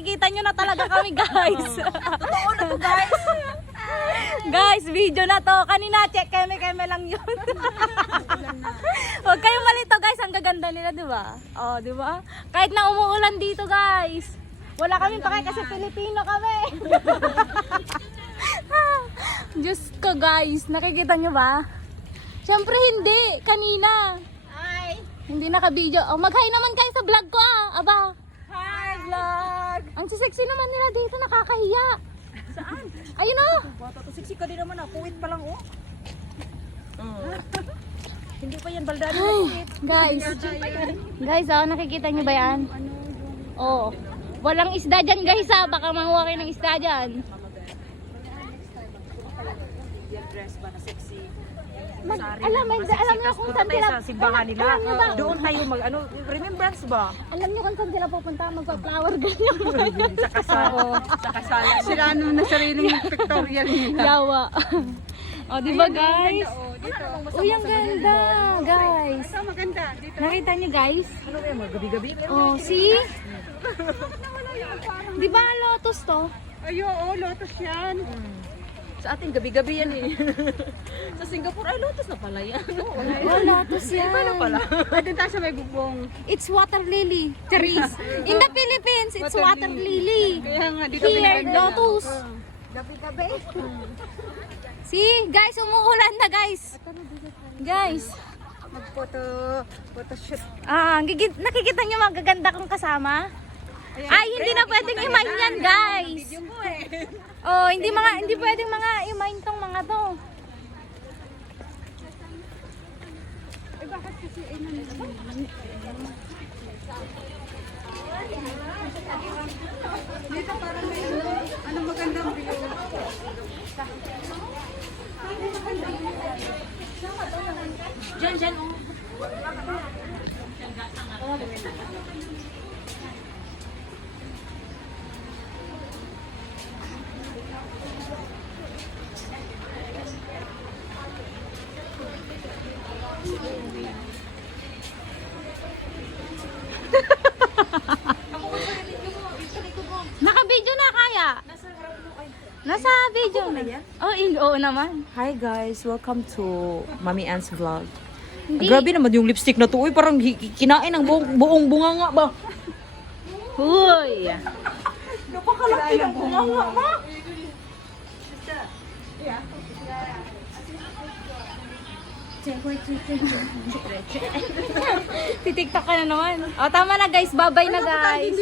nakikita nyo na talaga kami, guys. Totoo na to, guys. Guys, video na to. Kanina, check keme lang yun. Huwag kayong malito, guys. Ang gaganda nila, di ba? Oh, di ba? Kahit na umuulan dito, guys. Wala kami pakay kasi Pilipino kami. Diyos ko, guys. Nakikita nyo ba? Siyempre hindi. Kanina. Hi. Hindi naka-video. Oh, mag-hi naman kayo sa vlog ko, ah. Aba. Hi, vlog. Ang sexy naman nila dito. Nakakahiya. Saan? Ayun, oh. Bata to, sexy ka din naman, ah. Puwit pa lang, oh. Hindi pa yan, baldado na puwit. Guys. Guys, oh, nakikita nyo ba yan? Oh. Walang isda dyan, guys, ah. Baka manguha kayo ng isda dyan. Yan dress ba na sexy? Alam niyo kung saan sila sa simbahan nila. Alam niyo ba? Doon tayo mag, ano, remembrance ba? Alam niyo kung saan sila pupunta magpa-flower ganyan. Sa kasal. Sa kasalan. Sila ano na sariling pictorial nila. Yawa. Oh, di ba, guys? Uy, ang ganda, guys. Ito maganda. Dito. Nakita niyo, guys? Ano yan, gabi-gabi? Oh, see? Di ba lotus to? Ay, oo, lotus yan. Sa ating gabi-gabi yan eh. Sa Singapore ay lotus na pala yan. Oh, lotus yan. Paano pala? Ay, doon tayo sa may bubong. It's water lily trees. In the Philippines, it's water lily. Kaya nga, dito Here, lotus. Gabi-gabi. See, guys, umuulan na, guys. Guys. Photoshoot. Nakikita niyo magaganda kong kasama? Ay, hindi na pwedeng imain yan, guys. Oh, hindi pwedeng mga imain tong mga to. Eh, bakit kasi dito parang may ano magandang view. Diyan, oh. Naka-video na kaya? Nasa video na. Oh, oo naman. Hi guys, welcome to Mami Ann's vlog. Hindi. Grabe naman yung lipstick na to. Uy, parang kinain ng buong bunganga ba? Huy. Napakalaki ng bunganga ba? Titiktok ka na naman. Oh, tama na, guys. Bye-bye na, guys.